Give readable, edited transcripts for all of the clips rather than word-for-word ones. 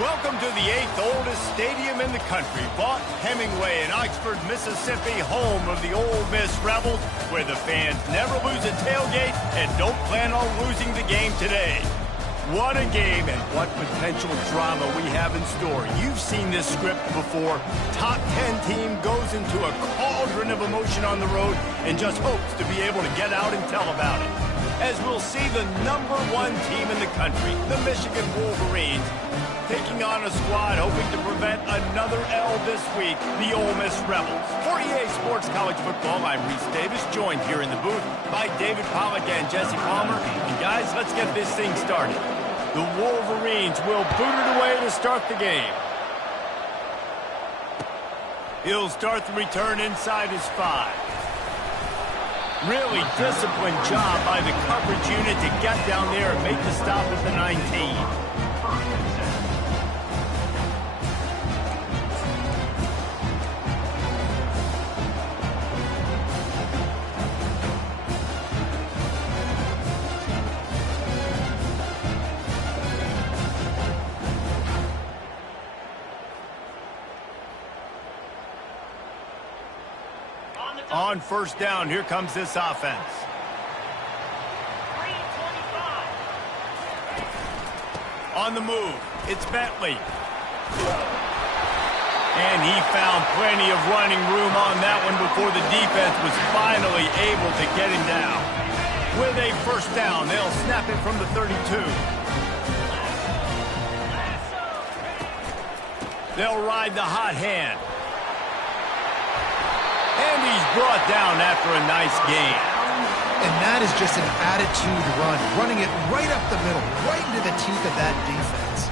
Welcome to the 8th oldest stadium in the country, Vaught Hemingway in Oxford, Mississippi, home of the Ole Miss Rebels, where the fans never lose a tailgate and don't plan on losing the game today. What a game and what potential drama we have in store. You've seen this script before. Top 10 team goes into a cauldron of emotion on the road and just hopes to be able to get out and tell about it. As we'll see the #1 team in the country, the Michigan Wolverines, taking on a squad hoping to prevent another L this week, the Ole Miss Rebels. For EA Sports College Football, I'm Reese Davis, joined here in the booth by David Pollack and Jesse Palmer. And guys, let's get this thing started. The Wolverines will boot it away to start the game. He'll start the return inside his 5. Really disciplined job by the coverage unit to get down there and make the stop at the 19. On first down, here comes this offense. On the move, it's Bentley. And he found plenty of running room on that one before the defense was finally able to get him down. With a first down, they'll snap it from the 32. They'll ride the hot hand. And he's brought down after a nice gain. And that is just an attitude run, running it right up the middle, right into the teeth of that defense.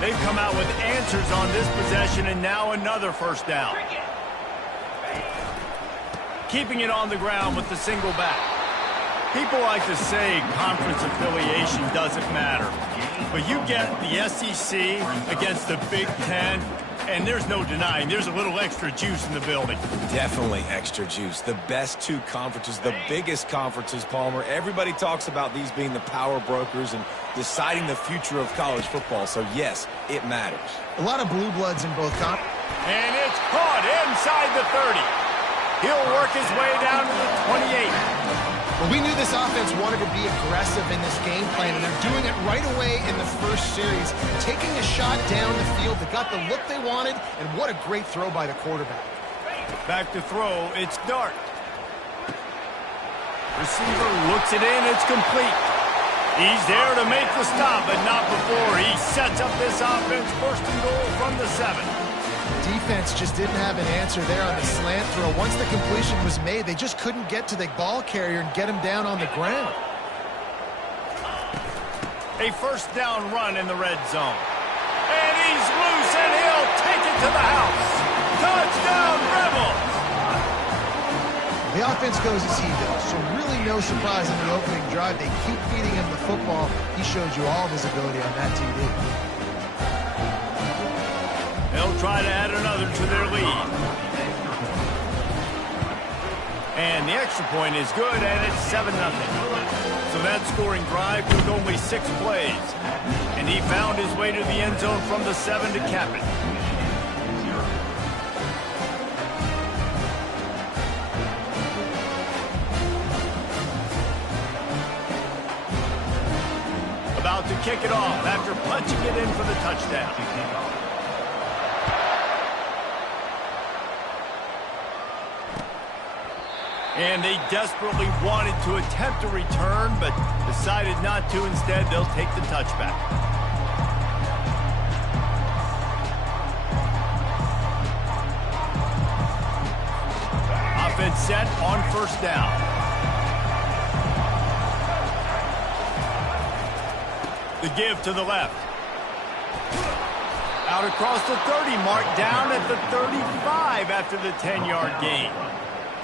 They've come out with answers on this possession, and now another first down. Keeping it on the ground with the single back. People like to say conference affiliation doesn't matter. But you get the SEC against the Big Ten, and there's no denying there's a little extra juice in the building. Definitely extra juice. The best two conferences, the biggest conferences, Palmer. Everybody talks about these being the power brokers and deciding the future of college football. So, yes, it matters. A lot of blue bloods in both conferences. And it's caught inside the 30. He'll work his way down to the 28. Well, we knew this offense wanted to be aggressive in this game plan, and they're doing it right away in the first series, taking a shot down the field. They got the look they wanted, and what a great throw by the quarterback. Back to throw, it's Dart. Receiver looks it in, it's complete. He's there to make the stop, but not before he sets up this offense first and goal from the 7. Defense just didn't have an answer there on the slant throw. Once the completion was made, they just couldn't get to the ball carrier and get him down on the ground. A first down run in the red zone. And he's loose, and he'll take it to the house. Touchdown, Rebels! The offense goes as he does, so really no surprise in the opening drive. They keep feeding him the football. He showed you all of his ability on that TD. They'll try to add another to their lead. And the extra point is good, and it's 7-0. So that scoring drive took only 6 plays. And he found his way to the end zone from the 7 to cap it. About to kick it off after punching it in for the touchdown. And they desperately wanted to attempt a return, but decided not to. Instead, they'll take the touchback. Offense set on first down. The give to the left. Out across the 30, marked down at the 35 after the 10-yard gain.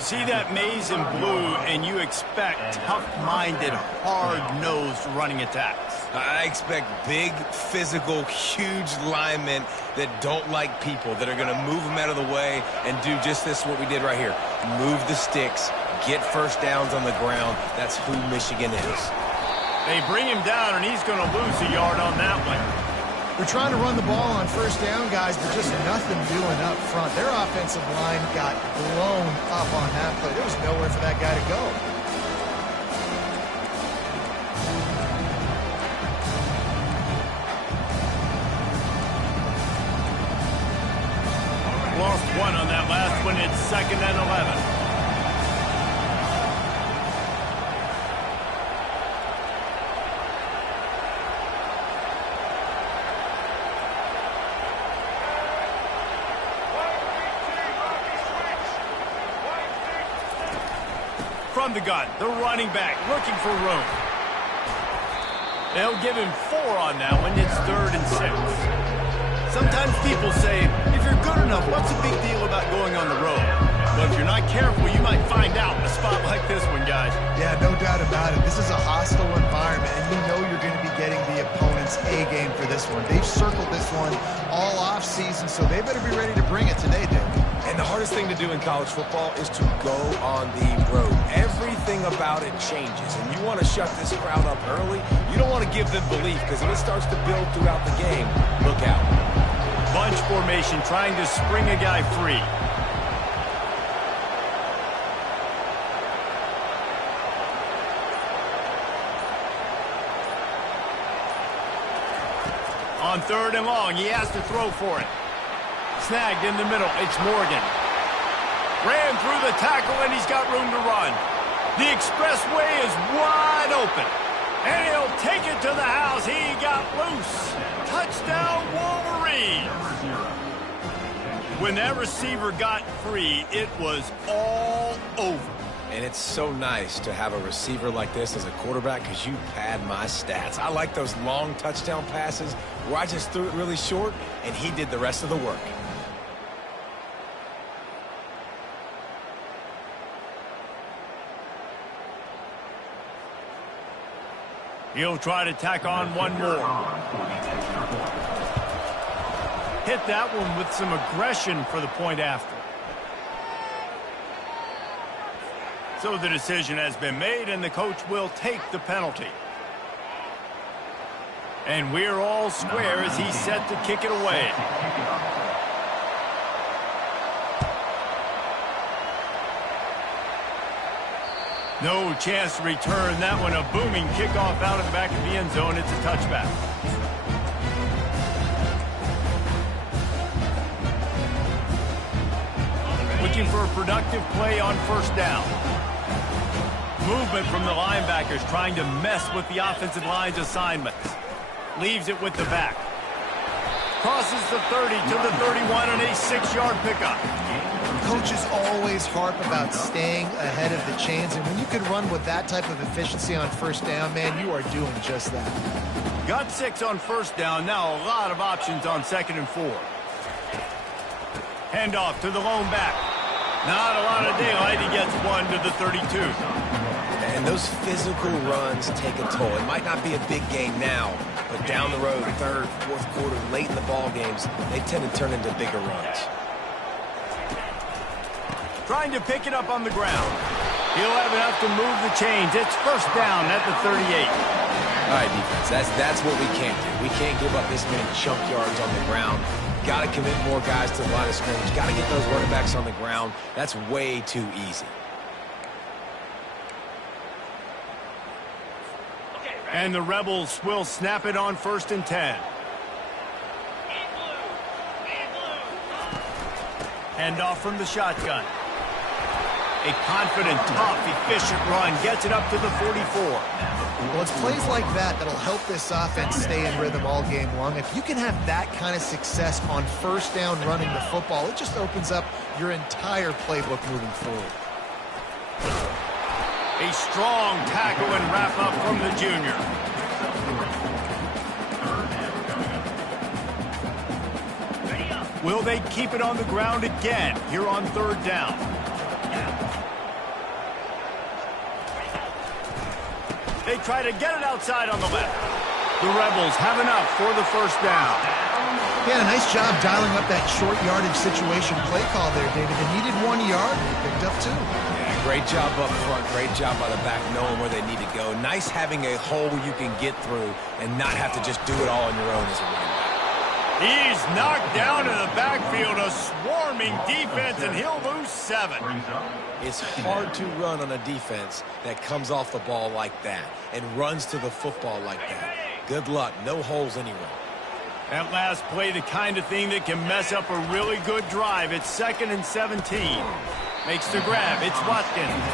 See that maze in blue, and you expect tough-minded, hard-nosed running attacks. I expect big, physical, huge linemen that don't like people, that are going to move them out of the way and do just this, what we did right here. Move the sticks, get first downs on the ground. That's who Michigan is. They bring him down, and he's going to lose a yard on that one. They're trying to run the ball on first down, guys, but just nothing doing up front. Their offensive line got blown up on that play. There was nowhere for that guy to go. Lost one on that last one. It's 2nd and 11. From the gun, the running back looking for room. They'll give him 4 on that one. It's 3rd and 6. Sometimes people say, if you're good enough, what's the big deal about going on the road? But if you're not careful, you might find out in a spot like this one, guys. Yeah, no doubt about it. This is a hostile environment, and you know you're going to be getting the opponent's A game for this one. They've circled this one all off season, so they better be ready to bring it today, Dick. And the hardest thing to do in college football is to go on the road. Everything about it changes, and you want to shut this crowd up early. You don't want to give them belief, because if it starts to build throughout the game, look out. Bunch formation trying to spring a guy free. On 3rd and long, he has to throw for it. Snagged in the middle, it's Morgan. Ran through the tackle, and he's got room to run. The expressway is wide open. And he'll take it to the house. He got loose. Touchdown, Wolverine. When that receiver got free, it was all over. And it's so nice to have a receiver like this as a quarterback because you pad my stats. I like those long touchdown passes where I just threw it really short, and he did the rest of the work. He'll try to tack on one more. Hit that one with some aggression for the point after. So the decision has been made, and the coach will take the penalty. And we're all square as he's set to kick it away. No chance to return that one. A booming kickoff out of the back of the end zone. It's a touchback. Looking for a productive play on first down. Movement from the linebackers trying to mess with the offensive line's assignments. Leaves it with the back. Crosses the 30 to the 31 and a 6-yard pickup. Coaches always harp about staying ahead of the chains, and when you can run with that type of efficiency on first down, man, you are doing just that. Got 6 on first down. Now a lot of options on 2nd and 4. Handoff to the lone back. Not a lot of daylight. He gets 1 to the 32. And those physical runs take a toll. It might not be a big game now, but down the road, 3rd, 4th quarter, late in the ball games, they tend to turn into bigger runs. Trying to pick it up on the ground. He'll have enough to move the chains. It's first down at the 38. All right, defense, that's what we can't do. We can't give up this many chunk yards on the ground. Got to commit more guys to the line of scrimmage. Got to get those running backs on the ground. That's way too easy. And the Rebels will snap it on 1st and 10. Handoff from the shotgun. A confident, tough, efficient run gets it up to the 44. Well, it's plays like that that'll help this offense stay in rhythm all game long. If you can have that kind of success on first down running the football, it just opens up your entire playbook moving forward. A strong tackle and wrap up from the junior. Will they keep it on the ground again here on 3rd down? They try to get it outside on the left. The Rebels have enough for the first down. Yeah, nice job dialing up that short yardage situation play call there, David. They needed 1 yard, and they picked up 2. Yeah, great job up front. Great job by the back knowing where they need to go. Nice having a hole where you can get through and not have to just do it all on your own as a running back. He's knocked down in the backfield, a swarming defense, and he'll lose 7. It's hard to run on a defense that comes off the ball like that and runs to the football like that. Good luck. No holes anywhere. That last play, the kind of thing that can mess up a really good drive. It's 2nd and 17. Makes the grab. It's Watkins.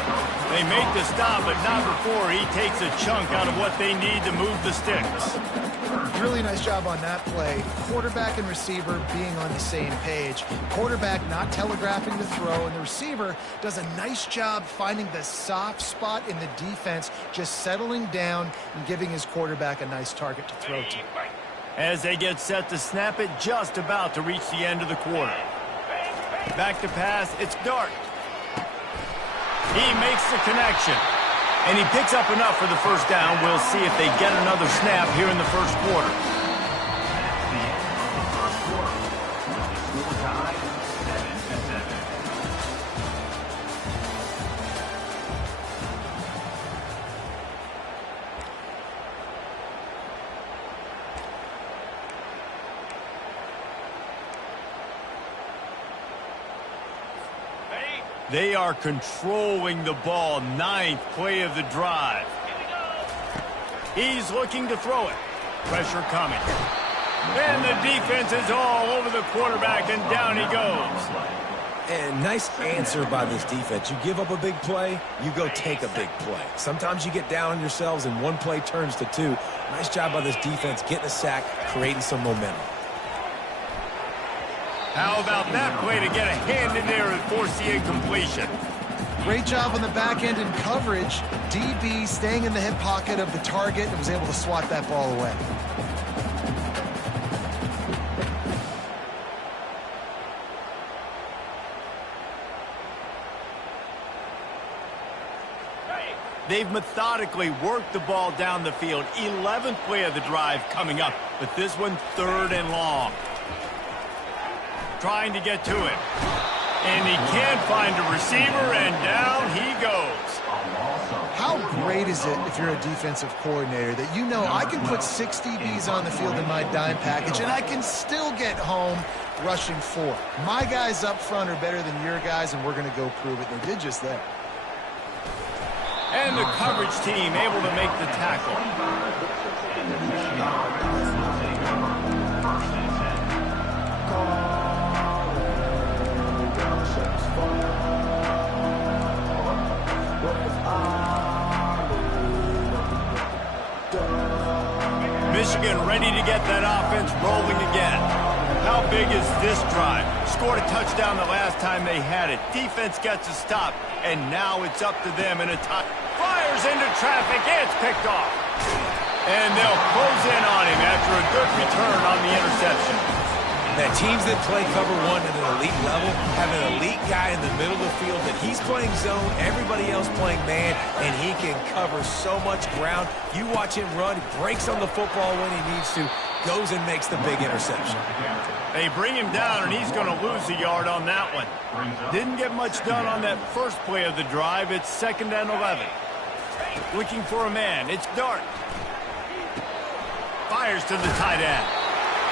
They make the stop, but not before he takes a chunk out of what they need to move the sticks. Really nice job on that play. Quarterback and receiver being on the same page. Quarterback not telegraphing the throw, and the receiver does a nice job finding the soft spot in the defense, just settling down and giving his quarterback a nice target to throw to. As they get set to snap it, just about to reach the end of the quarter. Back to pass, it's Dart. He makes the connection. And he picks up enough for the first down. We'll see if they get another snap here in the first quarter. They are controlling the ball. 9th play of the drive. He's looking to throw it. Pressure coming. And the defense is all over the quarterback, and down he goes. And nice answer by this defense. You give up a big play, you go take a big play. Sometimes you get down on yourselves and one play turns to 2. Nice job by this defense getting a sack, creating some momentum. How about that play to get a hand in there and force the incompletion? Great job on the back end in coverage. DB staying in the hip pocket of the target and was able to swat that ball away. They've methodically worked the ball down the field. 11th play of the drive coming up, but this one 3rd and long. Trying to get to it. And he can't find a receiver, and down he goes. How great is it if you're a defensive coordinator that you know I can put 6 DBs on the field in my dime package and I can still get home rushing 4. My guys up front are better than your guys, and we're going to go prove it. They did just that. And the coverage team able to make the tackle. Michigan ready to get that offense rolling again. How big is this drive? Scored a touchdown the last time they had it. Defense gets a stop, and now it's up to them in a tie. Fires into traffic. It's picked off. And they'll close in on him after a good return on the interception. That teams that play cover 1 at an elite level have an elite guy in the middle of the field that he's playing zone, everybody else playing man, and he can cover so much ground. You watch him run, he breaks on the football when he needs to, goes and makes the big interception. They bring him down, and he's going to lose a yard on that one. Didn't get much done on that first play of the drive. It's 2nd and 11. Looking for a man. It's Dart. Fires to the tight end.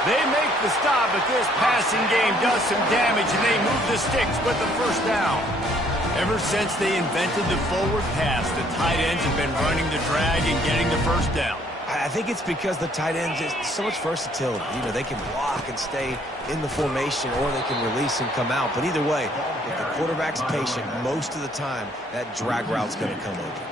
They make the stop, but this passing game does some damage, and they move the sticks with the first down. Ever since they invented the forward pass, the tight ends have been running the drag and getting the first down. I think it's because the tight ends is so much versatility. You know, they can block and stay in the formation, or they can release and come out. But either way, if the quarterback's patient, most of the time, that drag route's going to come open.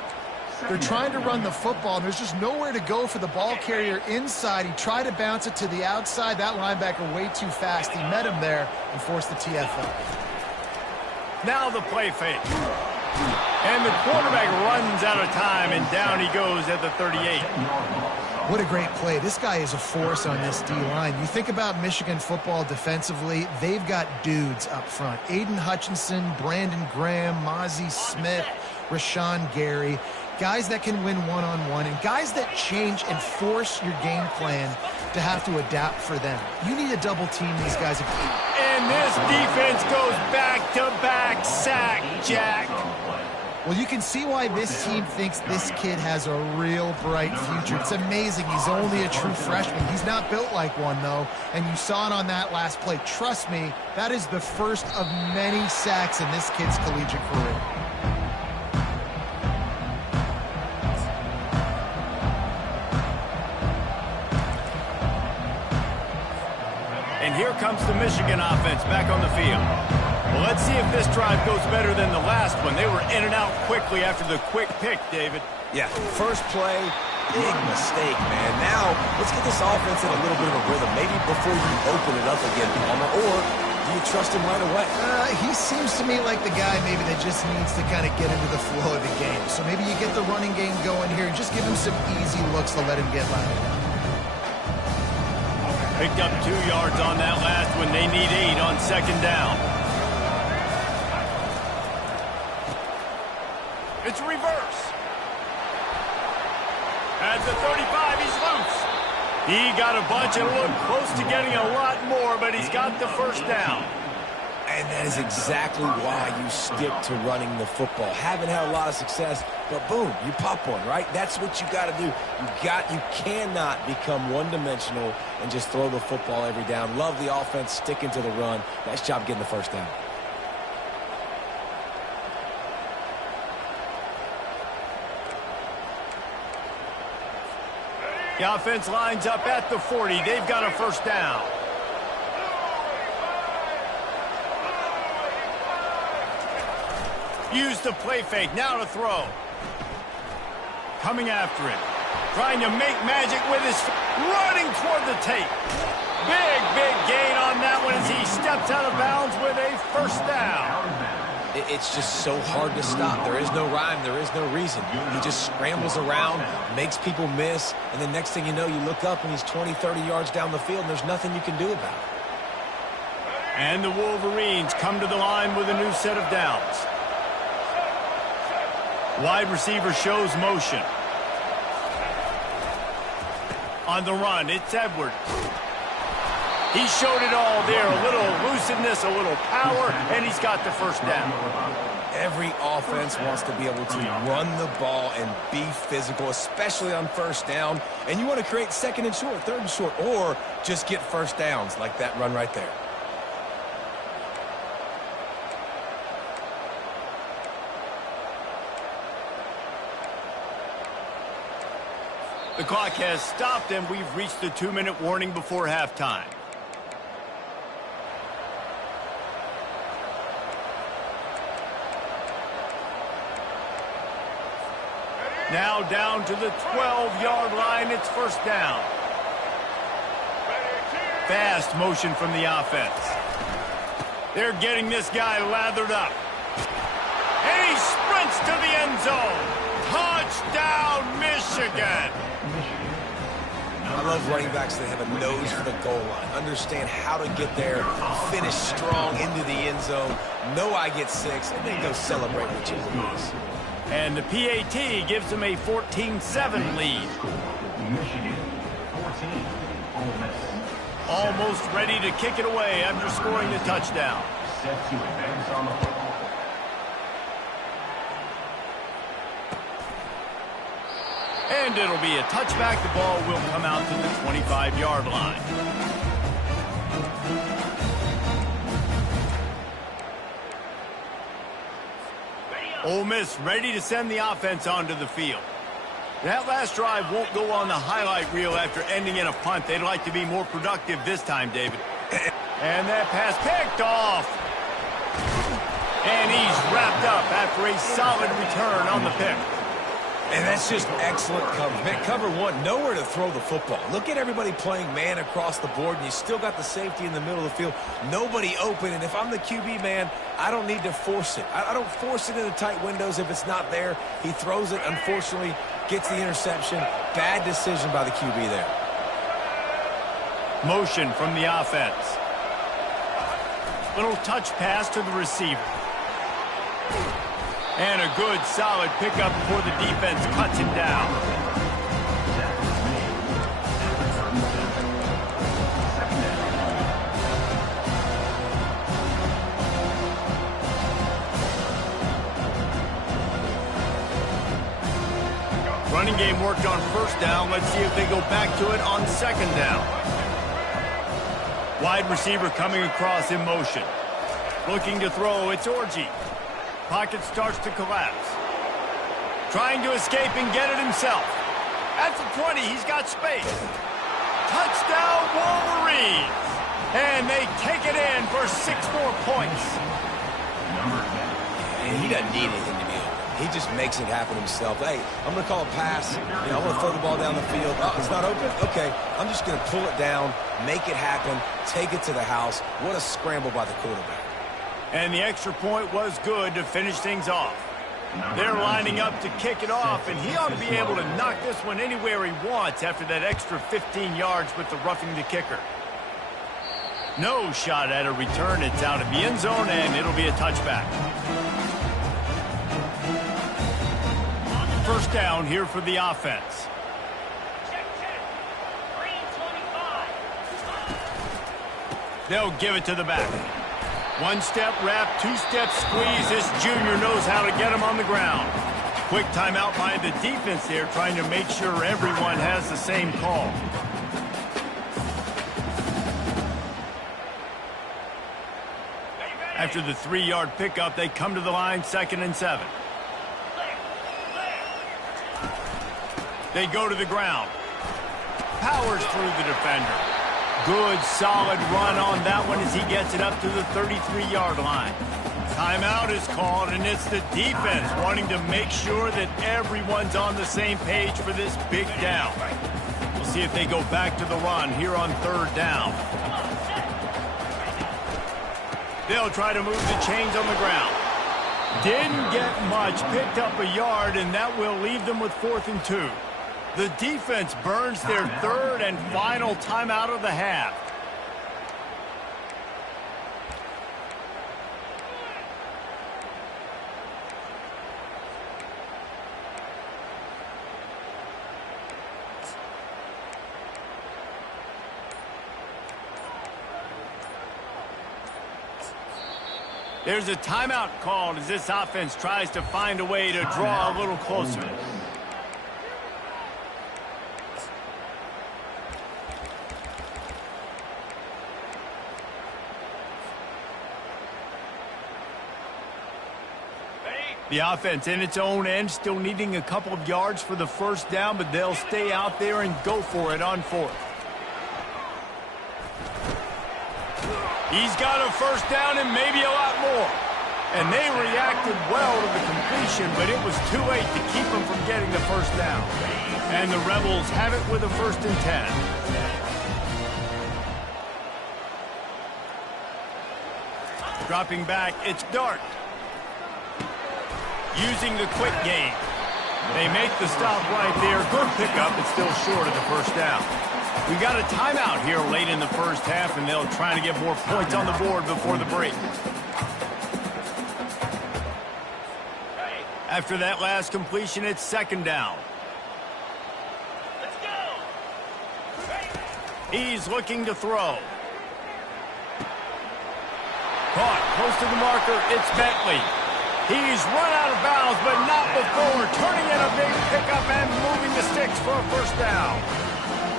They're trying to run the football, and there's just nowhere to go for the ball carrier inside. He tried to bounce it to the outside. That linebacker way too fast. He met him there and forced the TFL. Now the play fake. And the quarterback runs out of time, and down he goes at the 38. What a great play. This guy is a force on this D-line. You think about Michigan football defensively, they've got dudes up front. Aiden Hutchinson, Brandon Graham, Mozzie Smith, Rashawn Gary. Guys that can win one-on-one, and guys that change and force your game plan to have to adapt for them. You need to double-team these guys. And this defense goes back-to-back sack, Jack. Well, you can see why this team thinks this kid has a real bright future. It's amazing. He's only a true freshman. He's not built like one, though, and you saw it on that last play. Trust me, that is the first of many sacks in this kid's collegiate career. And here comes the Michigan offense back on the field. Well, let's see if this drive goes better than the last one. They were in and out quickly after the quick pick, David. Yeah, first play, big mistake, man. Now, let's get this offense in a little bit of a rhythm. Maybe before you open it up again, Palmer, or do you trust him right away? He seems to me like the guy maybe that just needs to kind of get into the flow of the game. So maybe you get the running game going here and just give him some easy looks to let him get by. Picked up 2 yards on that last one. They need 8 on second down. It's reverse. At the 35, he's loose. He got a bunch and looked close to getting a lot more, but he's got the first down. And that is exactly why you stick to running the football. Haven't had a lot of success, but boom, you pop one, right? That's what you got to do. You cannot become one-dimensional and just throw the football every down. Love the offense, sticking to the run. Nice job getting the first down. The offense lines up at the 40. They've got a first down. Use the play fake. Now to throw. Coming after it. Trying to make magic with his running toward the tape. Big gain on that one as he steps out of bounds with a first down. It's just so hard to stop. There is no rhyme. There is no reason. He just scrambles around, makes people miss, and the next thing you know, you look up and he's 20, 30 yards down the field, and there's nothing you can do about it. And the Wolverines come to the line with a new set of downs. Wide receiver shows motion. On the run, it's Edwards. He showed it all there. A little elusiveness, a little power, and he's got the first down. Every offense wants to be able to run the ball and be physical, especially on first down. And you want to create second and short, third and short, or just get first downs like that run right there. The clock has stopped, and we've reached the 2-minute warning before halftime. Now down to the 12-yard line. It's first down. Fast motion from the offense. They're getting this guy lathered up. And he sprints to the end zone. Touchdown, Michigan. I love running backs that have a nose for the goal line. Understand how to get there, finish strong into the end zone, know I get 6, and then go celebrate with you. And the PAT gives them a 14-7 lead. Michigan, 14, Ole Miss. Almost ready to kick it away after scoring the touchdown. Set to advance on the football. And it'll be a touchback. The ball will come out to the 25-yard line. Ole Miss ready to send the offense onto the field. That last drive won't go on the highlight reel after ending in a punt. They'd like to be more productive this time, David. And that pass picked off. And he's wrapped up after a solid return on the pick. And that's just excellent coverage. Man, cover one, nowhere to throw the football. Look at everybody playing man across the board, and you still got the safety in the middle of the field. Nobody open, and if I'm the QB, man, I don't need to force it. I don't force it into tight windows if it's not there. He throws it, unfortunately, gets the interception. Bad decision by the QB there. Motion from the offense. Little touch pass to the receiver. And a good, solid pickup before the defense cuts him down. running game worked on first down. Let's see if they go back to it on second down. Wide receiver coming across in motion. Looking to throw, it's Orji. Pocket starts to collapse. Trying to escape and get it himself. At the 20, he's got space. Touchdown, Wolverines! And they take it in for 6 more points. And he doesn't need anything to be open. He just makes it happen himself. Hey, I'm going to call a pass. You know, I'm going to throw the ball down the field. Oh, it's not open? Okay. I'm just going to pull it down, make it happen, take it to the house. What a scramble by the quarterback. And the extra point was good to finish things off. They're lining up to kick it off, and he ought to be able to knock this one anywhere he wants after that extra 15 yards with the roughing the kicker. No shot at a return. It's out of the end zone, and it'll be a touchback. First down here for the offense. They'll give it to the back. One-step wrap, two-step squeeze. This junior knows how to get him on the ground. Quick timeout by the defense there, trying to make sure everyone has the same call. After the 3-yard pickup, they come to the line, 2nd and 7. They go to the ground. Powers through the defender. Good, solid run on that one as he gets it up to the 33-yard line. Timeout is called, and it's the defense wanting to make sure that everyone's on the same page for this big down. We'll see if they go back to the run here on 3rd down. They'll try to move the chains on the ground. Didn't get much, picked up a yard, and that will leave them with 4th and 2. The defense burns their 3rd and final timeout of the half. There's a timeout called as this offense tries to find a way to draw a little closer. The offense in its own end still needing a couple of yards for the first down, but they'll stay out there and go for it on 4th. He's got a first down and maybe a lot more. And they reacted well to the completion, but it was too late to keep them from getting the first down. And the Rebels have it with a 1st and 10. Dropping back, it's Dart. Using the quick game. They make the stop right there. Good pickup, but still short of the first down. We got a timeout here late in the first half, and they'll try to get more points on the board before the break. After that last completion, it's 2nd down. Let's go. He's looking to throw. Caught close to the marker, it's Bentley. He's run out of bounds, but not before turning in a big pickup and moving the sticks for a first down.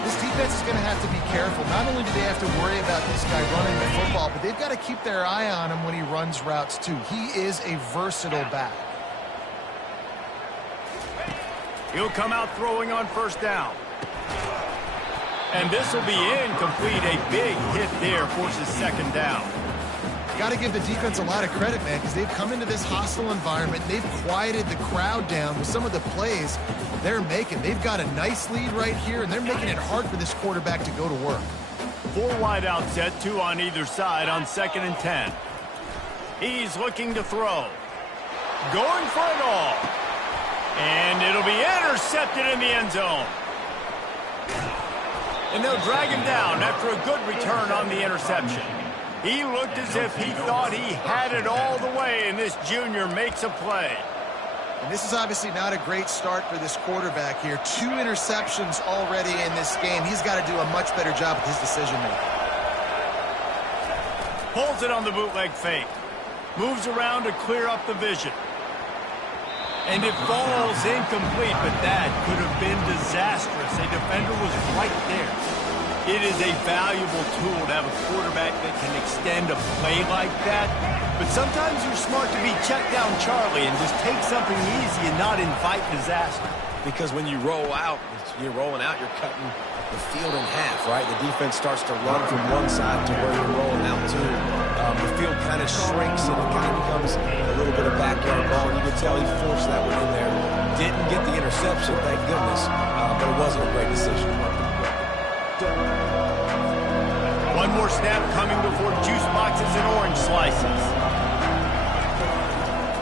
This defense is going to have to be careful. Not only do they have to worry about this guy running the football, but they've got to keep their eye on him when he runs routes too. He is a versatile back. He'll come out throwing on first down. And this will be incomplete. A big hit there forces 2nd down. Got to give the defense a lot of credit, man, because they've come into this hostile environment. They've quieted the crowd down with some of the plays they're making. They've got a nice lead right here, and they're making it hard for this quarterback to go to work. 4 wide out set, 2 on either side on 2nd and 10. He's looking to throw. Going for it all. And it'll be intercepted in the end zone. And they'll drag him down after a good return on the interception. He looked as if he thought he had it all the way, and this junior makes a play. And this is obviously not a great start for this quarterback here. 2 interceptions already in this game. He's got to do a much better job with his decision-making. Pulls it on the bootleg fake. Moves around to clear up the vision. And it falls incomplete, but that could have been disastrous. A defender was right there. It is a valuable tool to have a quarterback that can extend a play like that. But sometimes you're smart to be check down Charlie and just take something easy and not invite disaster. Because when you roll out, you're rolling out, you're cutting the field in half, right? The defense starts to run from one side to where you're rolling out to. The field kind of shrinks and it kind of becomes a little bit of backyard ball. You can tell he forced that one in there. Didn't get the interception, thank goodness, but it wasn't a great decision. One more snap coming before juice boxes and orange slices.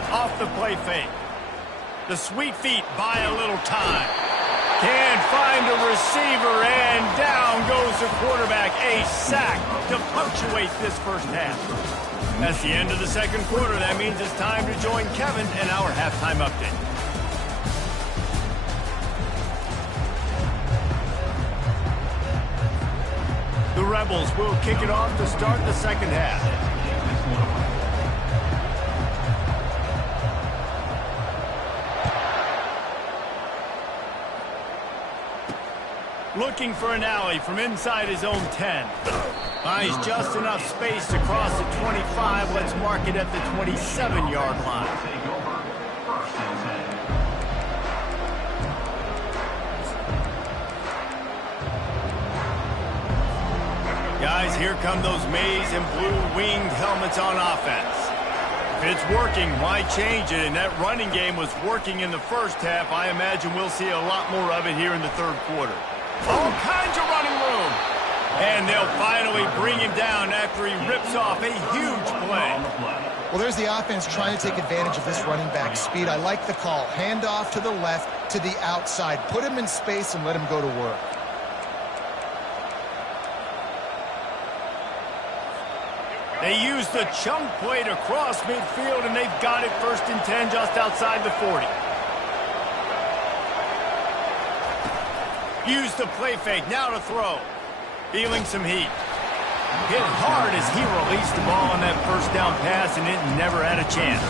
Off the play fake. The sweet feet buy a little time. Can't find a receiver, and down goes the quarterback. A sack to punctuate this first half. That's the end of the second quarter. That means it's time to join Kevin in our halftime update. The Rebels will kick it off to start the second half. Looking for an alley from inside his own 10. Finds just enough space to cross the 25. Let's mark it at the 27-yard line. Guys, here come those maize and blue winged helmets on offense. If it's working, why change it? And that running game was working in the first half. I imagine we'll see a lot more of it here in the third quarter. All kinds of running room. And they'll finally bring him down after he rips off a huge play. Well, there's the offense trying to take advantage of this running back's speed. I like the call. Hand off to the left, to the outside. Put him in space and let him go to work. They use the chunk play to cross midfield, and they've got it 1st and 10 just outside the 40. Use the play fake, now to throw. Feeling some heat. Hit hard as he released the ball on that first down pass, and it never had a chance.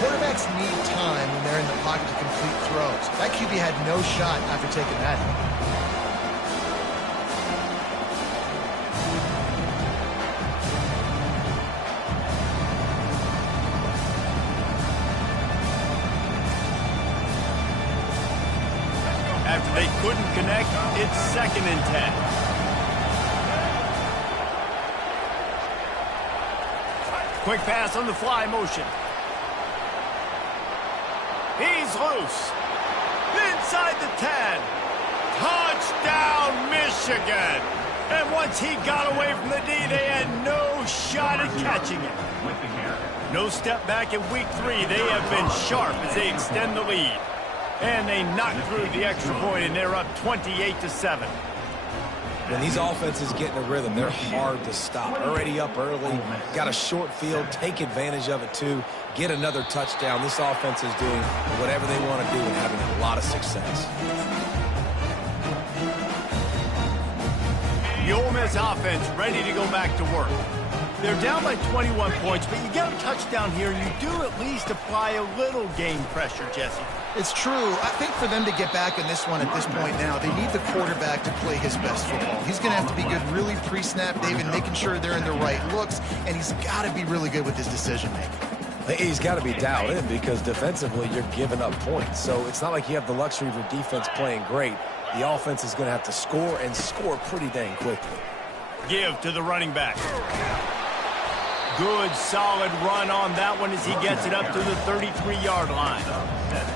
Quarterbacks need time when they're in the pocket to complete throws. That QB had no shot after taking that. After they couldn't connect, it's 2nd and 10. Quick pass on the fly motion. He's loose. Inside the 10. Touchdown, Michigan. And once he got away from the D, they had no shot at catching it. No step back in week 3. They have been sharp as they extend the lead. And they knocked through the extra point, and they're up 28-7. When these offenses get in a rhythm, they're hard to stop. Already up early, got a short field, take advantage of it too, get another touchdown. This offense is doing whatever they want to do and having a lot of success. The Ole Miss offense ready to go back to work. They're down by 21 points, but you get a touchdown here, and you do at least apply a little game pressure, Jesse. It's true. I think for them to get back in this one at this point now, they need the quarterback to play his best football. He's going to have to be good really pre-snap, David, making sure they're in the right looks, and he's got to be really good with his decision-making. He's got to be dialed in because defensively you're giving up points. So it's not like you have the luxury of your defense playing great. The offense is going to have to score and score pretty dang quickly. Give to the running back. Good, solid run on that one as he gets it up to the 33-yard line.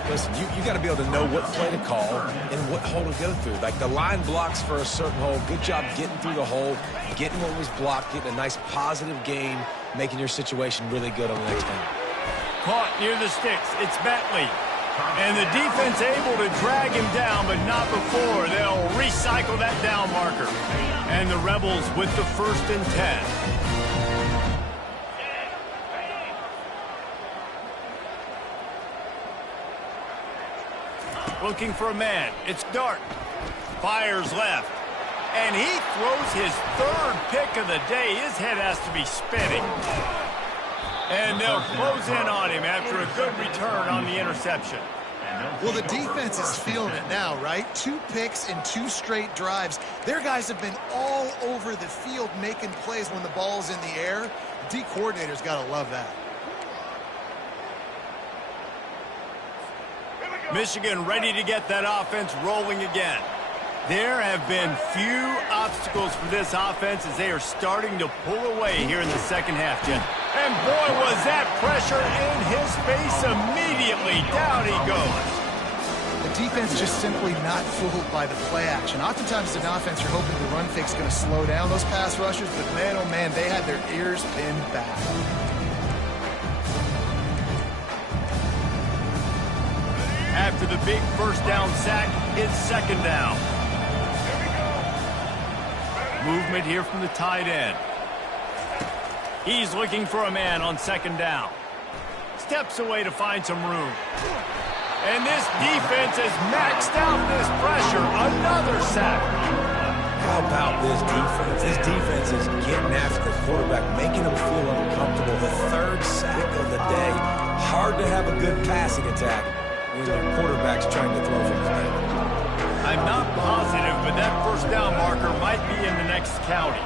Listen, you got to be able to know what play to call and what hole to go through. Like the line blocks for a certain hole. Good job getting through the hole, getting what was blocked, getting a nice positive gain, making your situation really good on the next time. Caught near the sticks. It's Bentley. And the defense able to drag him down, but not before. They'll recycle that down marker. And the Rebels with the 1st and 10. Looking for a man. It's Dart. Fires left. And he throws his 3rd pick of the day. His head has to be spinning. And they'll close in on him after a good return on the interception. Well, the defense is feeling it now, right? 2 picks in 2 straight drives. Their guys have been all over the field making plays when the ball's in the air. The D coordinator's got to love that. Michigan ready to get that offense rolling again. There have been few obstacles for this offense as they are starting to pull away here in the second half, Jen. And boy, was that pressure in his face immediately. Down he goes. The defense just simply not fooled by the play action. Oftentimes as an offense, you're hoping the run fake's going to slow down those pass rushers, but man, oh man, they had their ears pinned back. After the big first down sack, it's second down. Movement here from the tight end. He's looking for a man on second down. Steps away to find some room. And this defense has maxed out this pressure. Another sack. How about this defense? This defense is getting after the quarterback, making him feel uncomfortable. The 3rd sack of the day. Hard to have a good passing attack when your quarterback's trying to throw from his back. I'm not positive, but that first down marker might be in the next county.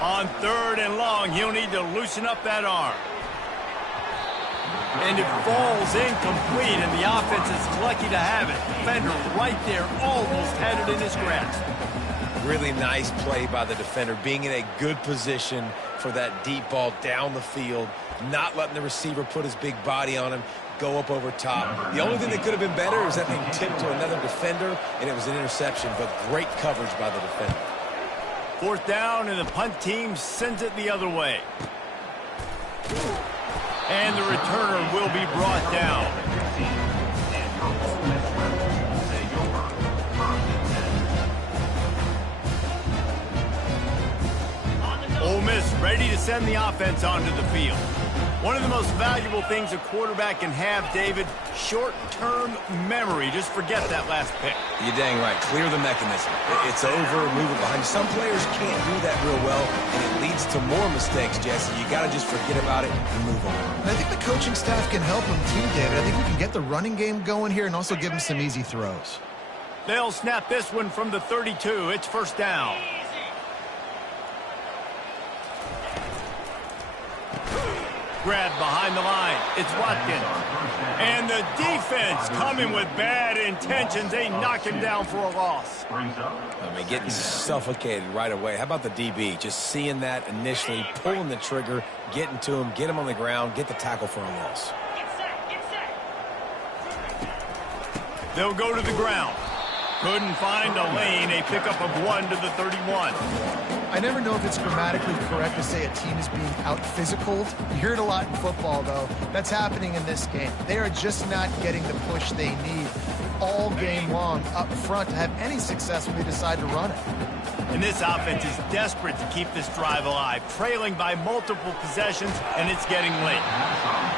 On 3rd and long, he'll need to loosen up that arm. And it falls incomplete, and the offense is lucky to have it. Defender right there almost had it in his grasp. Really nice play by the defender, being in a good position for that deep ball down the field, not letting the receiver put his big body on him, go up over top. The only thing that could have been better is that thing tipped to another defender, and it was an interception, but great coverage by the defender. 4th down, and the punt team sends it the other way. And the returner will be brought down. Ole Miss ready to send the offense onto the field. One of the most valuable things a quarterback can have, David, short-term memory. Just forget that last pick. You're dang right. Clear the mechanism. It's over, move it behind. Some players can't do that real well, and it leads to more mistakes, Jesse. You got to just forget about it and move on. And I think the coaching staff can help him too, David. I think we can get the running game going here and also give him some easy throws. They'll snap this one from the 32. It's first down. Grabbed behind the line. It's Watkins. And the defense coming with bad intentions. They knock him down for a loss. I mean, getting suffocated right away. How about the DB? Just seeing that initially, pulling the trigger, getting to him, get him on the ground, get the tackle for a loss. They'll go to the ground. Couldn't find a lane. A pickup of 1 to the 31. I never know if it's grammatically correct to say a team is being out-physicaled. You hear it a lot in football, though. That's happening in this game. They are just not getting the push they need all game long up front to have any success when they decide to run it. And this offense is desperate to keep this drive alive, trailing by multiple possessions, and it's getting late.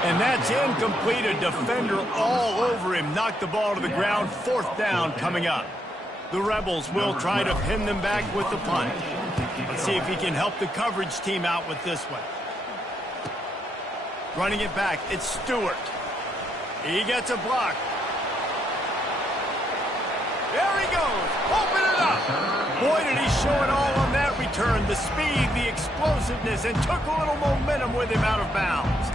And that's incomplete. A defender all over him. Knocked the ball to the ground. 4th down coming up. The Rebels will try to pin them back with the punt. Let's see if he can help the coverage team out with this one. Running it back, it's Stewart. He gets a block. There he goes. Open it up. Boy, did he show it all on that return. The speed, the explosiveness, and took a little momentum with him out of bounds.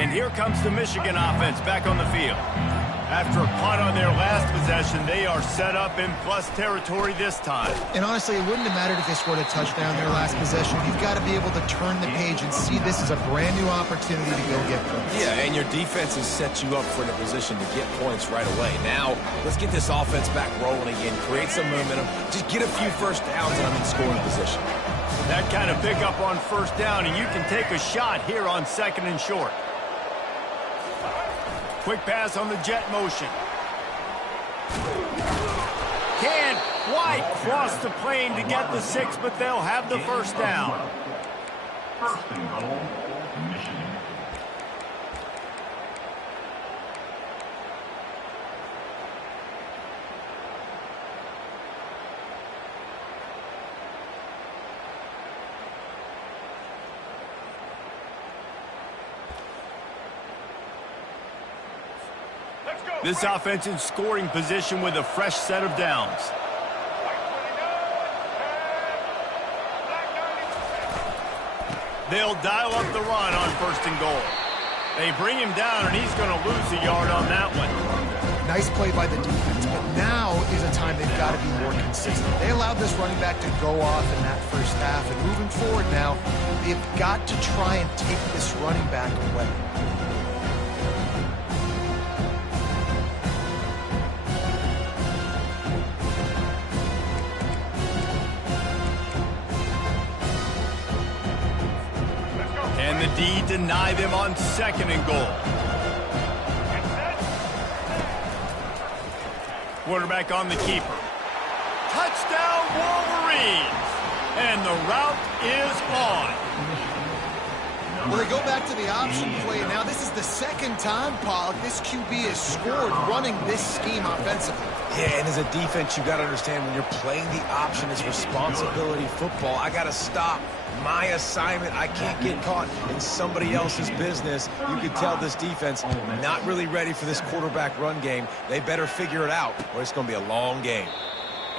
And here comes the Michigan offense back on the field. After a punt on their last possession, they are set up in plus territory this time. And honestly, it wouldn't have mattered if they scored a touchdown their last possession. You've got to be able to turn the page and see this as a brand new opportunity to go get points. Yeah, and your defense has set you up for the position to get points right away. Now, let's get this offense back rolling again, create some momentum, just get a few first downs, and I'm in scoring position. That kind of pickup on first down, and you can take a shot here on 2nd and short. Quick pass on the jet motion. Can't quite cross the plane to get the 6, but they'll have the first down. 1st and goal, Michigan. This offense in scoring position with a fresh set of downs. They'll dial up the run on 1st and goal. They bring him down, and he's going to lose a yard on that one. Nice play by the defense, but now is a time they've got to be more consistent. They allowed this running back to go off in that first half, and moving forward now, they've got to try and take this running back away. And the D deny them on 2nd and goal. Quarterback on the keeper. Touchdown, Wolverines! And the route is on. Well, they go back to the option play, and now this is the 2nd time, Pollock, this QB has scored running this scheme offensively. Yeah, and as a defense, you got to understand when you're playing the option, it's responsibility football. I got to stop my assignment. I can't get caught in somebody else's business. You could tell this defense not really ready for this quarterback run game. They better figure it out, or it's going to be a long game.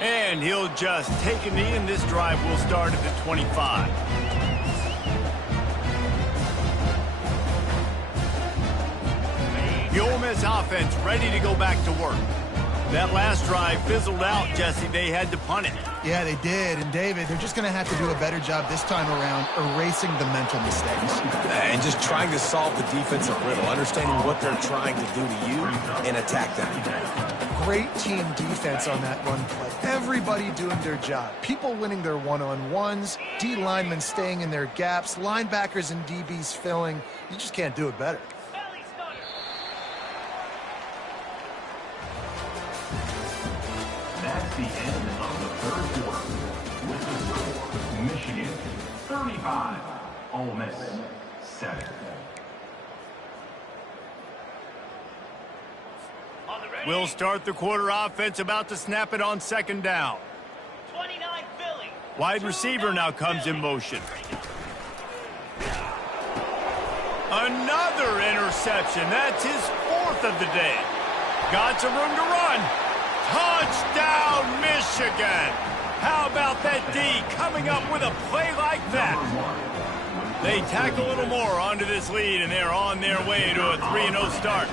And he'll just take a knee, and this drive will start at the 25. The Ole Miss offense ready to go back to work. That last drive fizzled out, Jesse. They had to punt it. Yeah, they did. And, David, they're just going to have to do a better job this time around erasing the mental mistakes. And just trying to solve the defensive riddle, understanding what they're trying to do to you and attack them. Great team defense on that run play. Everybody doing their job. People winning their one-on-ones, D linemen staying in their gaps, linebackers and DBs filling. You just can't do it better. That's the end of the 3rd quarter. With the score, Michigan 35, Ole Miss 7. We'll start the quarter offense, about to snap it on 2nd down. 29 Philly. Wide receiver now comes in motion. Another interception. That's his 4th of the day. Got some room to run. Touchdown, Michigan. How about that D coming up with a play like that? They tack a little more onto this lead, and they're on their way to a 3-0 start.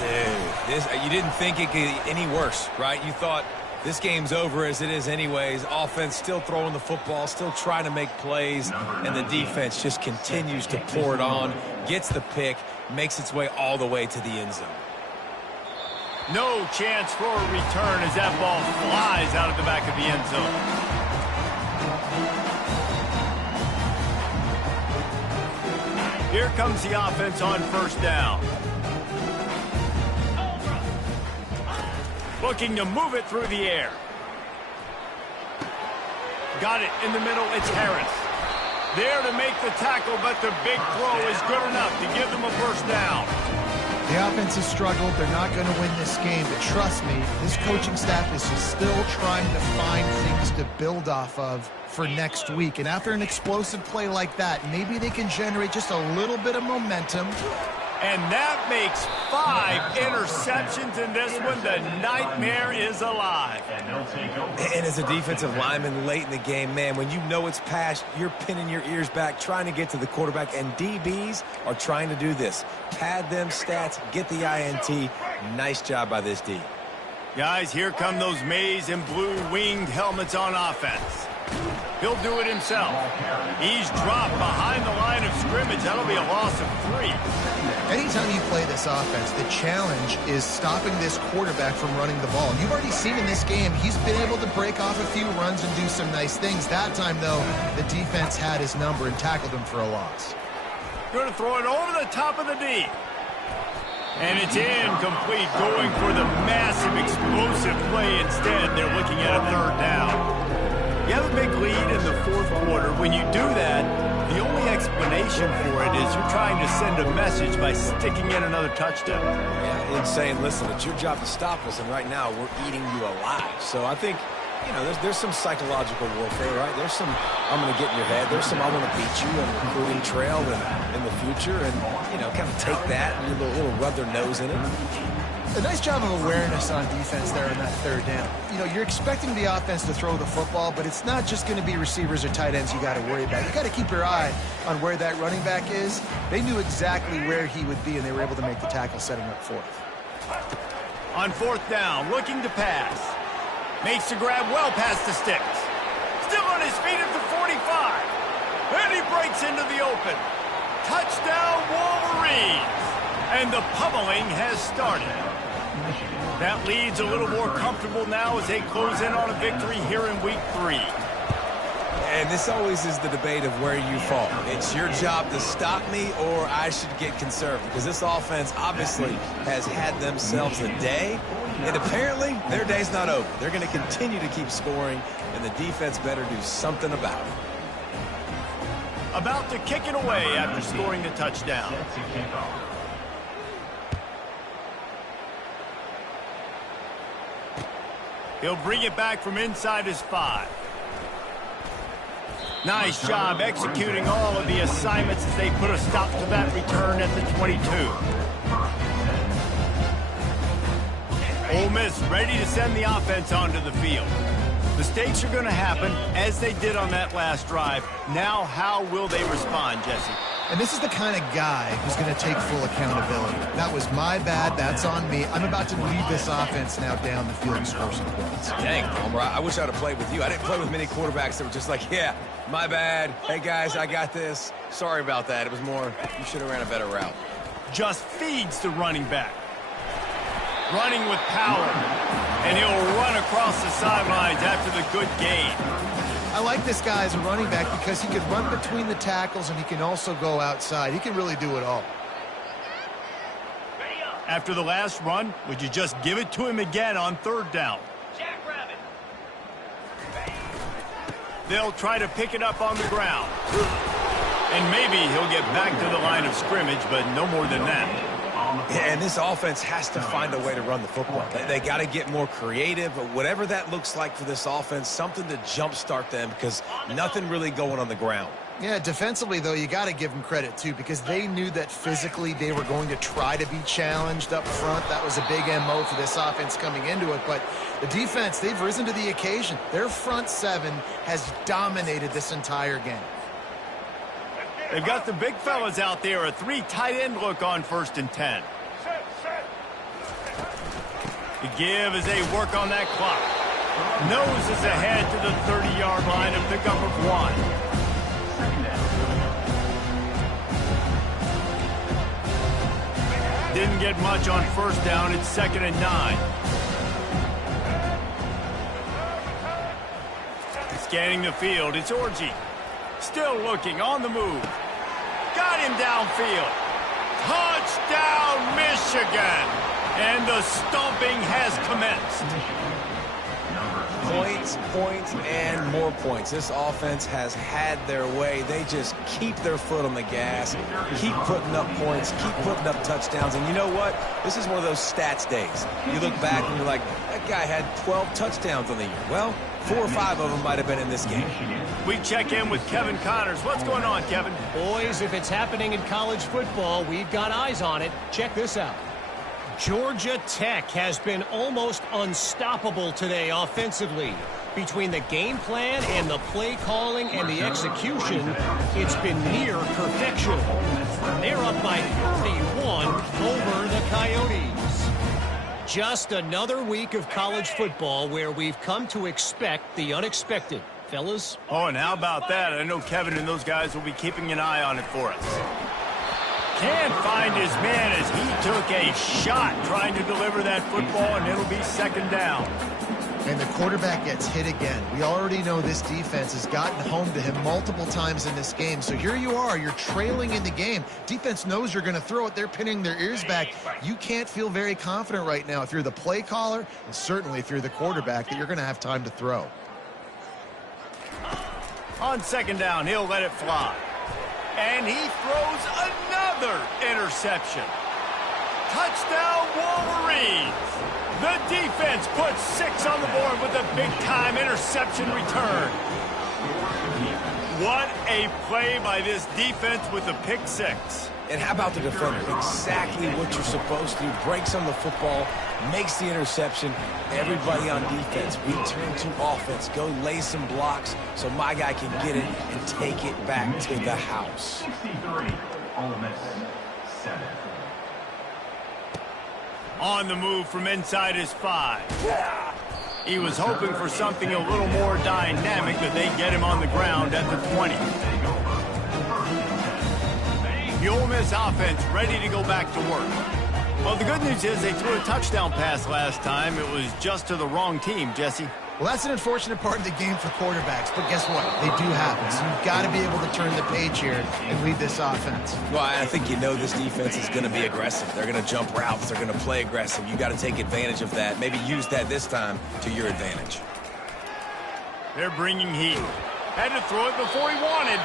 Dude, you didn't think it could get any worse, right? You thought this game's over as it is anyways. Offense still throwing the football, still trying to make plays, and the defense just continues to pour it on, gets the pick, makes its way all the way to the end zone. No chance for a return as that ball flies out of the back of the end zone. Here comes the offense on 1st down. Looking to move it through the air. Got it in the middle. It's Harris. There to make the tackle, but the big throw is good enough to give them a first down. The offense has struggled. They're not going to win this game, but trust me, this coaching staff is just still trying to find things to build off of for next week. And after an explosive play like that, maybe they can generate just a little bit of momentum. And that makes 5 interceptions in this one. The nightmare is alive. And as a defensive lineman late in the game, man, when you know it's past, you're pinning your ears back, trying to get to the quarterback, and DBs are trying to do this. Pad them stats, get the INT. Nice job by this D. Guys, here come those maize and blue winged helmets on offense. He'll do it himself. He's dropped behind the line of scrimmage. That'll be a loss of 3. And he anytime you play this offense, the challenge is stopping this quarterback from running the ball. You've already seen in this game, he's been able to break off a few runs and do some nice things. That time, though, the defense had his number and tackled him for a loss. Going to throw it over the top of the D. And it's incomplete, going for the massive explosive play instead. They're looking at a third down. You have a big lead in the fourth quarter. When you do that, the only explanation for it is you're trying to send a message by sticking in another touchdown. Yeah, and saying, listen, it's your job to stop us, and right now we're eating you alive. So I think, you know, there's some psychological warfare, right? There's some, I'm going to get in your head. There's some, I want to beat you, and including trail in the future, and, you know, kind of take that and a little rub their nose in it. A nice job of awareness on defense there in that third down. You know, you're expecting the offense to throw the football, but it's not just going to be receivers or tight ends you got to worry about. You got to keep your eye on where that running back is. They knew exactly where he would be, and they were able to make the tackle setting up fourth. On fourth down, looking to pass. Makes the grab well past the sticks. Still on his feet at the 45. And he breaks into the open. Touchdown, Wolverines. And the pummeling has started. That lead's a little more comfortable now as they close in on a victory here in week 3. And this always is the debate of where you fall. It's your job to stop me, or I should get conservative, because this offense obviously has had themselves a day, and apparently their day's not over. They're going to continue to keep scoring, and the defense better do something about it. About to kick it away after scoring the touchdown. He'll bring it back from inside his 5. Nice job executing all of the assignments as they put a stop to that return at the 22. Ole Miss ready to send the offense onto the field. Mistakes are going to happen, as they did on that last drive. Now, how will they respond, Jesse? And this is the kind of guy who's going to take full accountability. That was my bad. That's on me. I'm about to lead this offense now down the field and score some points. Dang, Homer, I wish I would have played with you. I didn't play with many quarterbacks that were just like, yeah, my bad. Hey, guys, I got this. Sorry about that. It was more, you should have ran a better route. Just feeds the running back. Running with power. And he'll run across the sidelines after the good gain. I like this guy as a running back because he can run between the tackles and he can also go outside. He can really do it all. After the last run, would you just give it to him again on third down? Jackrabbit. They'll try to pick it up on the ground. And maybe he'll get back to the line of scrimmage, but no more than that. Yeah, and this offense has to find a way to run the football. They got to get more creative, but whatever that looks like for this offense, something to jumpstart them, because nothing really going on the ground. Yeah, defensively, though, you got to give them credit, too, because they knew that physically they were going to try to be challenged up front. That was a big MO for this offense coming into it. But the defense, they've risen to the occasion. Their front 7 has dominated this entire game. They've got the big fellas out there, a 3 tight end look on 1st and 10. The give as they work on that clock. Noses ahead to the 30-yard line, a pickup of 1. Didn't get much on 1st down. It's 2nd and 9. Scanning the field, it's Orji. Still looking, on the move. Got him downfield. Touchdown, Michigan! And the stomping has commenced. Points, and more points. This offense has had their way. They just keep their foot on the gas, keep putting up points, keep putting up touchdowns. And you know what? This is one of those stats days. You look back and you're like, that guy had 12 touchdowns on the year. Well, 4 or 5 of them might have been in this game. We check in with Kevin Connors. What's going on, Kevin? Boys, if it's happening in college football, we've got eyes on it. Check this out. Georgia Tech has been almost unstoppable today offensively. Between the game plan and the play calling and the execution, it's been near perfection. They're up by 31 over the Coyotes. Just another week of college football where we've come to expect the unexpected. Fellas? Oh, and how about that? I know Kevin and those guys will be keeping an eye on it for us. Can't find his man as he took a shot trying to deliver that football, and it'll be second down. And the quarterback gets hit again. We already know this defense has gotten home to him multiple times in this game. So here you are, you're trailing in the game. Defense knows you're going to throw it. They're pinning their ears back. You can't feel very confident right now if you're the play caller, and certainly if you're the quarterback, that you're going to have time to throw. On second down, he'll let it fly. And he throws another interception. Touchdown, Wolverines! The defense puts 6 on the board with a big-time interception return. What a play by this defense with the pick 6. And how about the defender? Exactly what you're supposed to do. Breaks on the football, makes the interception. Everybody on defense, we turn to offense. Go lay some blocks so my guy can get it and take it back to the house. 63, Ole Miss, 7. On the move from inside his 5. He was hoping for something a little more dynamic, but they get him on the ground at the 20. The Ole Miss offense ready to go back to work. Well, the good news is they threw a touchdown pass last time. It was just to the wrong team, Jesse. Well, that's an unfortunate part of the game for quarterbacks, but guess what? They do happen. So you've got to be able to turn the page here and lead this offense. Well, I think you know this defense is going to be aggressive. They're going to jump routes. They're going to play aggressive. You got to take advantage of that. Maybe use that this time to your advantage. They're bringing heat. Had to throw it before he wanted.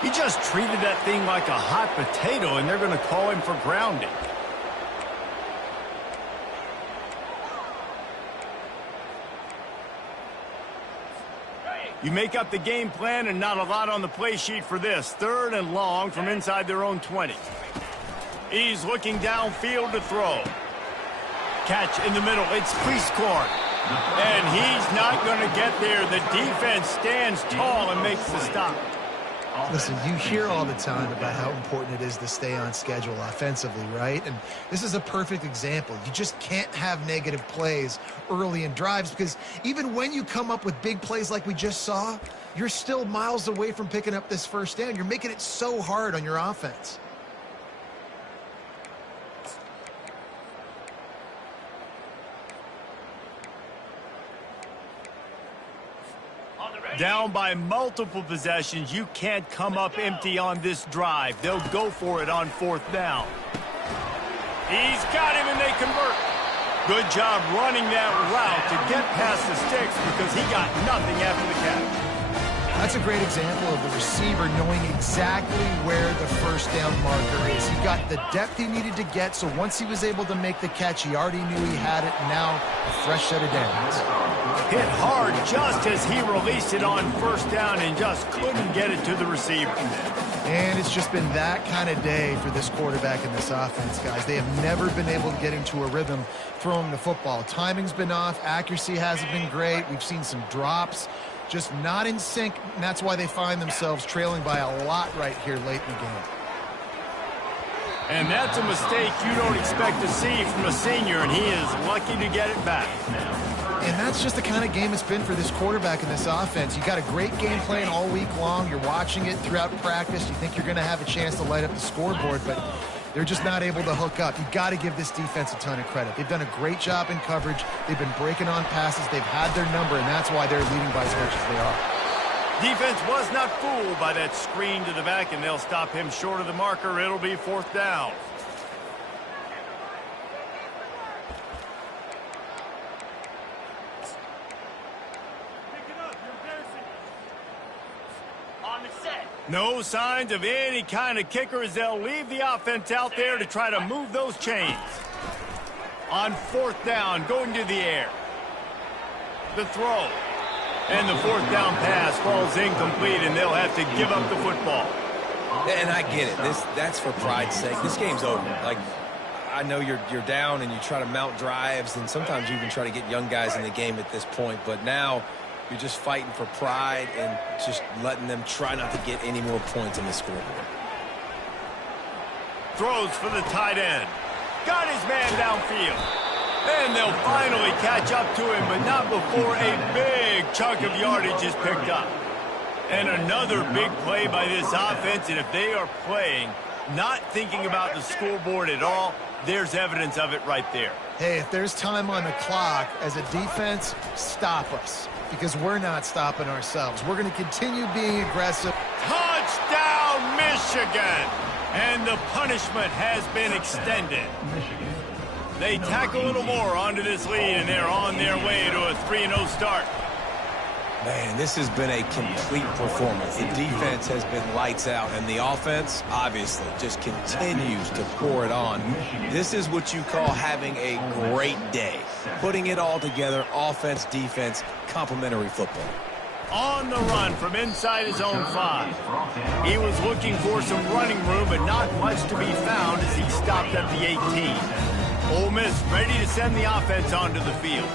He just treated that thing like a hot potato, and they're going to call him for grounding. You make up the game plan and not a lot on the play sheet for this. 3rd and long from inside their own 20. He's looking downfield to throw. Catch in the middle. It's Priestcorn. And he's not going to get there. The defense stands tall and makes the stop. Listen, you hear all the time about how important it is to stay on schedule offensively, right? And this is a perfect example. You just can't have negative plays early in drives because even when you come up with big plays like we just saw, you're still miles away from picking up this first down. You're making it so hard on your offense. Down by multiple possessions, you can't come up empty on this drive. They'll go for it on 4th down. He's got him and they convert. Good job running that route to get past the sticks because he got nothing after the catch. That's a great example of the receiver knowing exactly where the first down marker is. He got the depth he needed to get, so once he was able to make the catch, he already knew he had it. Now, a fresh set of downs. Hit hard just as he released it on 1st down and just couldn't get it to the receiver. And it's just been that kind of day for this quarterback in this offense, guys. They have never been able to get into a rhythm throwing the football. Timing's been off. Accuracy hasn't been great. We've seen some drops. Just not in sync, and that's why they find themselves trailing by a lot right here late in the game. And that's a mistake you don't expect to see from a senior, and he is lucky to get it back. And that's just the kind of game it's been for this quarterback in this offense. You got a great game plan all week long. You're watching it throughout practice. You think you're going to have a chance to light up the scoreboard, but they're just not able to hook up. You got to give this defense a ton of credit. They've done a great job in coverage. They've been breaking on passes. They've had their number, and that's why they're leading by as much as they are. Defense was not fooled by that screen to the back, and they'll stop him short of the marker. It'll be 4th down. No signs of any kind of kicker as they'll leave the offense out there to try to move those chains. On 4th down, going to the air. The throw. And the 4th down pass falls incomplete, and they'll have to give up the football. And I get it. That's for pride's sake. This game's over. Like, I know you're down and you try to mount drives, and sometimes you even try to get young guys in the game at this point. But now you're just fighting for pride and just letting them try not to get any more points on the scoreboard. Throws for the tight end. Got his man downfield. And they'll finally catch up to him, but not before a big chunk of yardage is picked up. And another big play by this offense, and if they are playing not thinking about the scoreboard at all. There's evidence of it right there. Hey, if there's time on the clock, as a defense, stop us, because we're not stopping ourselves. We're going to continue being aggressive. Touchdown, Michigan! And the punishment has been extended. They tack a little more onto this lead, and they're on their way to a 3-0 start. Man, this has been a complete performance. The defense has been lights out, and the offense, obviously, just continues to pour it on. This is what you call having a great day. Putting it all together, offense, defense, complementary football. On the run from inside his own 5. He was looking for some running room, but not much to be found as he stopped at the 18. Ole Miss ready to send the offense onto the field.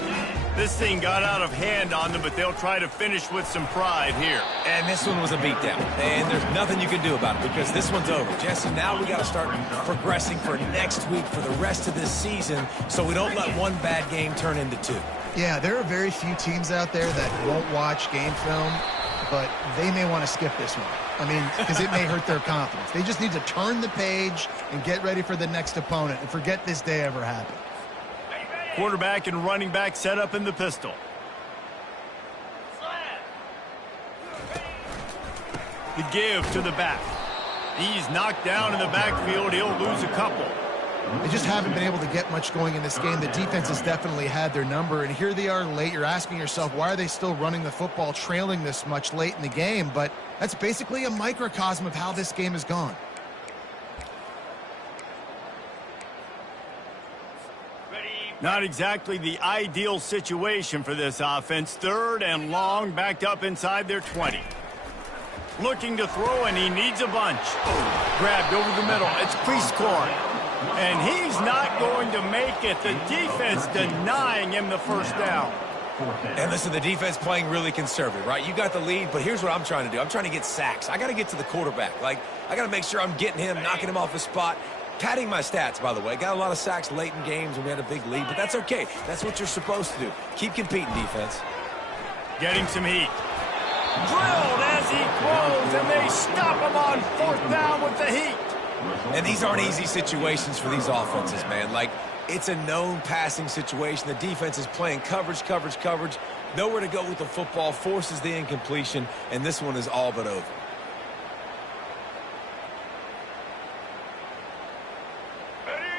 This thing got out of hand on them, but they'll try to finish with some pride here. And this one was a beatdown. And there's nothing you can do about it because this one's over. Jesse, now we got to start progressing for next week for the rest of this season so we don't let one bad game turn into 2. Yeah, there are very few teams out there that won't watch game film, but they may want to skip this one. I mean, because it may hurt their confidence. They just need to turn the page and get ready for the next opponent and forget this day ever happened. Quarterback and running back set up in the pistol. The give to the back. He's knocked down in the backfield. He'll lose a couple. They just haven't been able to get much going in this game. The defense has definitely had their number, and here they are late. You're asking yourself, why are they still running the football, trailing this much late in the game? But that's basically a microcosm of how this game has gone. Not exactly the ideal situation for this offense. 3rd and long, backed up inside their 20. Looking to throw, and he needs a bunch. Grabbed over the middle. It's Prieskorn. And he's not going to make it. The defense denying him the first down. And listen, the defense playing really conservative, right? You got the lead, but here's what I'm trying to do. I'm trying to get sacks. I got to get to the quarterback. I got to make sure I'm getting him, knocking him off his spot. Padding my stats, by the way. Got a lot of sacks late in games when we had a big lead, but that's okay. That's what you're supposed to do. Keep competing, defense. Getting some heat. Drilled as he throws, and they stop him on 4th down with the heat. And these aren't easy situations for these offenses, man. It's a known passing situation. The defense is playing coverage. Nowhere to go with the football, forces the incompletion, and this one is all but over.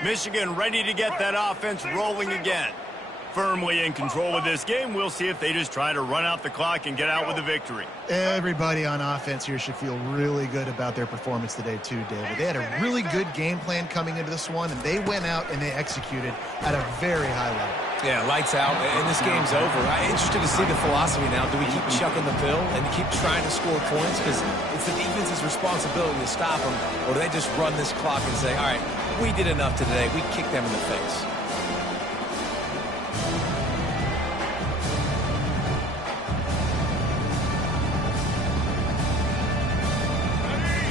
Michigan ready to get that offense rolling again. Firmly in control of this game. We'll see if they just try to run out the clock and get out with a victory. Everybody on offense here should feel really good about their performance today too, David. They had a really good game plan coming into this one, and they went out and they executed at a very high level. Yeah, lights out, and this game's over. I'm interested to see the philosophy now. Do we keep chucking the pill and keep trying to score points? Because it's the defense's responsibility to stop them. Or do they just run this clock and say, all right, we did enough today. We kicked them in the face.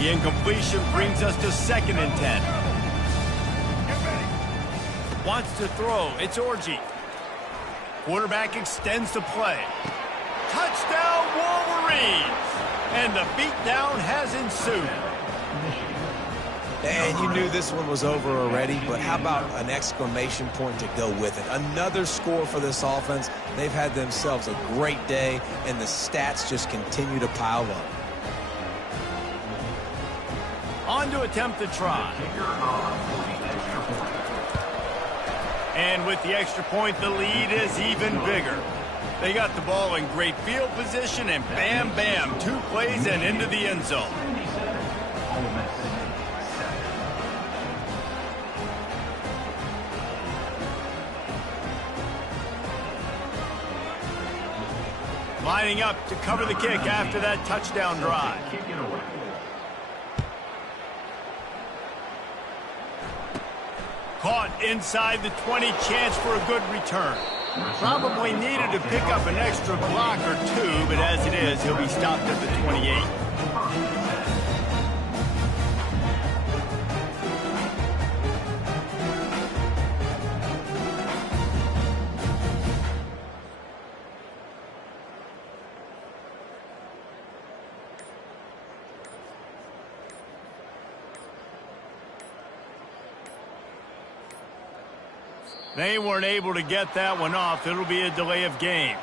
The incompletion brings us to 2nd and 10. Wants to throw. It's Orji. Quarterback extends the play. Touchdown, Wolverines! And the beatdown has ensued. And you knew this one was over already, but how about an exclamation point to go with it? Another score for this offense. They've had themselves a great day, and the stats just continue to pile up. On to attempt the try. And with the extra point, the lead is even bigger. They got the ball in great field position, and bam, bam, 2 plays and into the end zone. Lining up to cover the kick after that touchdown drive. Caught inside the 20, chance for a good return. Probably needed to pick up an extra block or 2, but as it is, he'll be stopped at the 28. They weren't able to get that one off. It'll be a delay of game.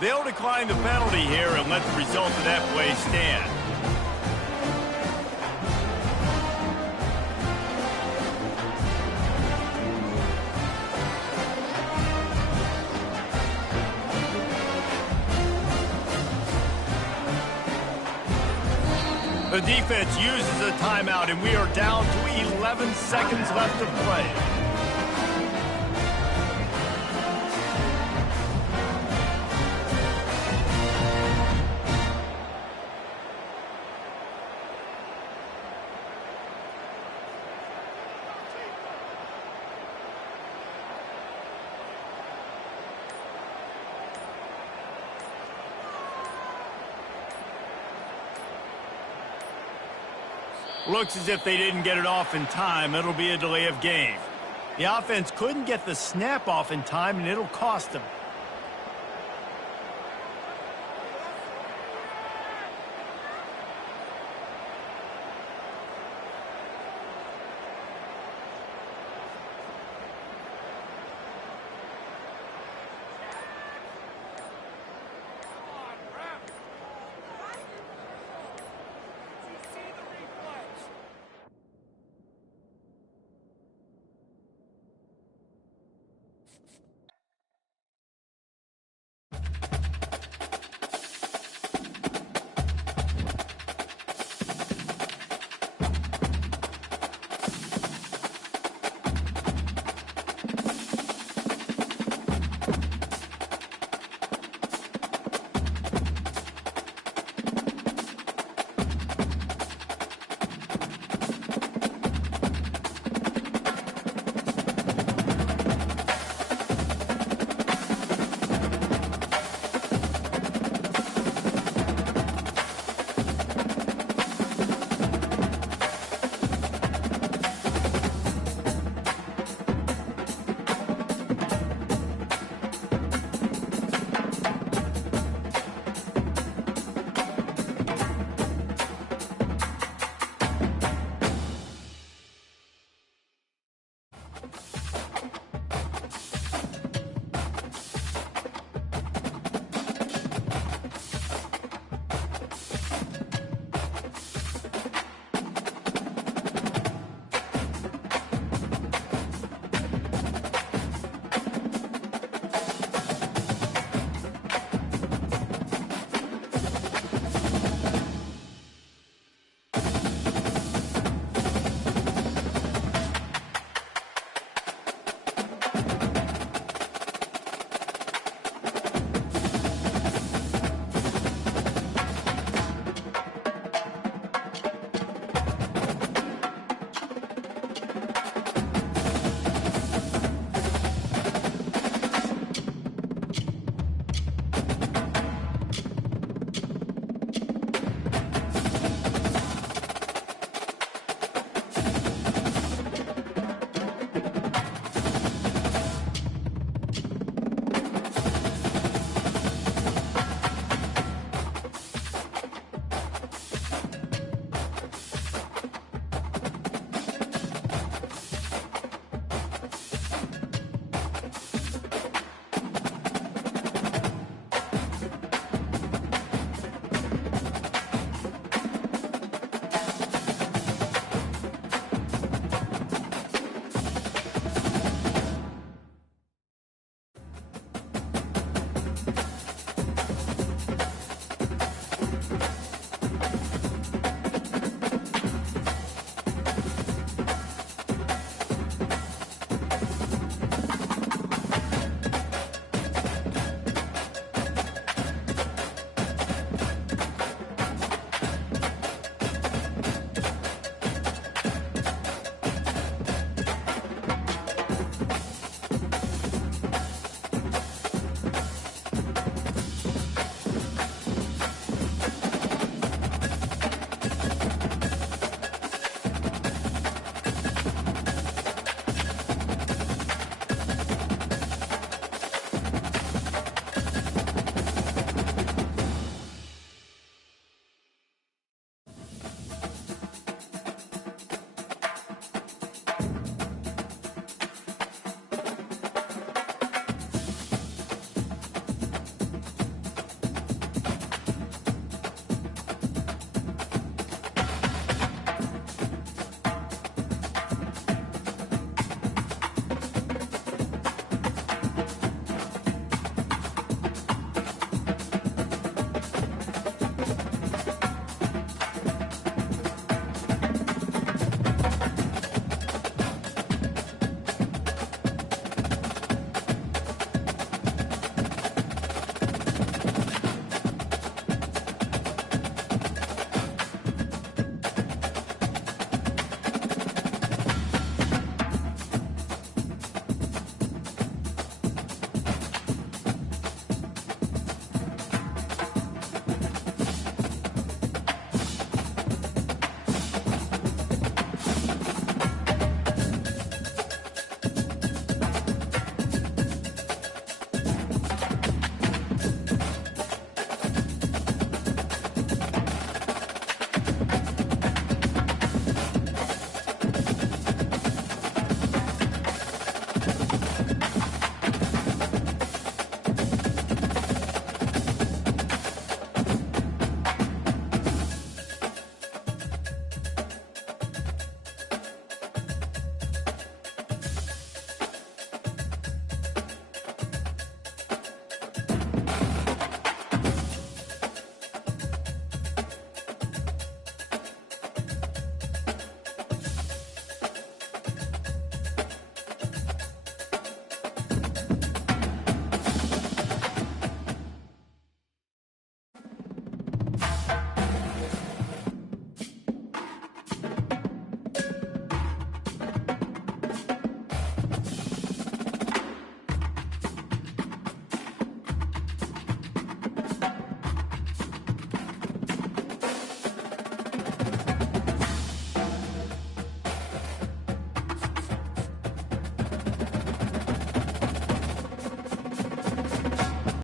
They'll decline the penalty here and let the result of that play stand. The defense uses a timeout, and we are down to 11 seconds left to play. Looks as if they didn't get it off in time. It'll be a delay of game. The offense couldn't get the snap off in time, and it'll cost them.